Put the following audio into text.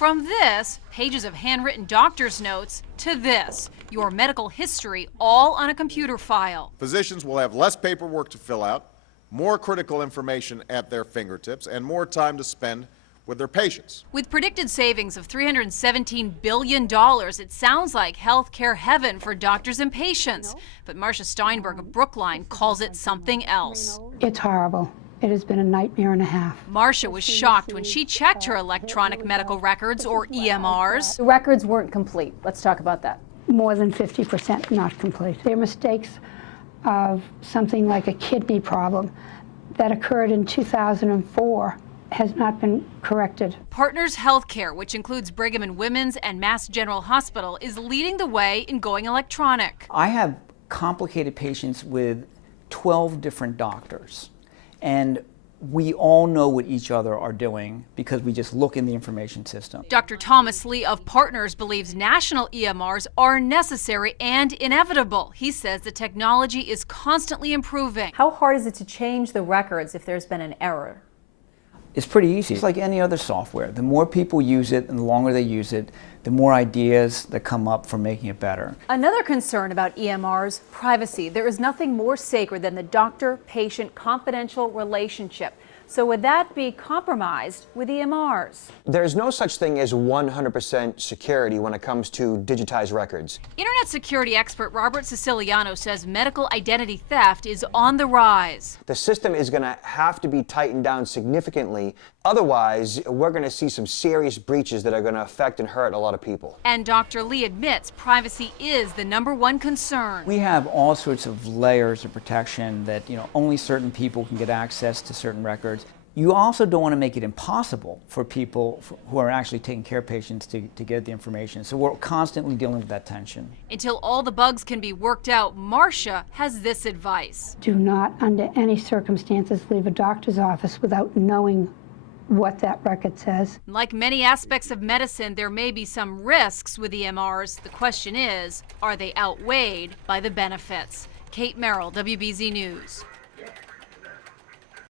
From this, pages of handwritten doctor's notes, to this, your medical history all on a computer file. Physicians will have less paperwork to fill out, more critical information at their fingertips, and more time to spend with their patients. With predicted savings of $317 billion, it sounds like healthcare heaven for doctors and patients. But Marcia Steinberg of Brookline calls it something else. It's horrible. It has been a nightmare and a half. Marcia was shocked when she checked her electronic medical records, or EMRs. The records weren't complete. Let's talk about that. More than 50% not complete. They're mistakes of something like a kidney problem that occurred in 2004 has not been corrected. Partners Healthcare, which includes Brigham and Women's and Mass General Hospital, is leading the way in going electronic. I have complicated patients with 12 different doctors, and we all know what each other are doing because we just look in the information system. Dr. Thomas Lee of Partners believes national EMRs are necessary and inevitable. He says the technology is constantly improving. How hard is it to change the records if there's been an error? It's pretty easy. It's like any other software. The more people use it and the longer they use it, the more ideas that come up for making it better. Another concern about EMRs, privacy. There is nothing more sacred than the doctor-patient confidential relationship. So would that be compromised with EMRs? There's no such thing as 100% security when it comes to digitized records. Internet security expert Robert Siciliano says medical identity theft is on the rise. The system is going to have to be tightened down significantly. Otherwise, we're going to see some serious breaches that are going to affect and hurt a lot of people. And Dr. Lee admits privacy is the #1 concern. We have all sorts of layers of protection that, only certain people can get access to certain records. You also don't want to make it impossible for people who are actually taking care of patients to get the information. So we're constantly dealing with that tension. Until all the bugs can be worked out, Marcia has this advice. Do not, under any circumstances, leave a doctor's office without knowing what that record says. Like many aspects of medicine, there may be some risks with EMRs. The question is, are they outweighed by the benefits? Kate Merrill, WBZ News.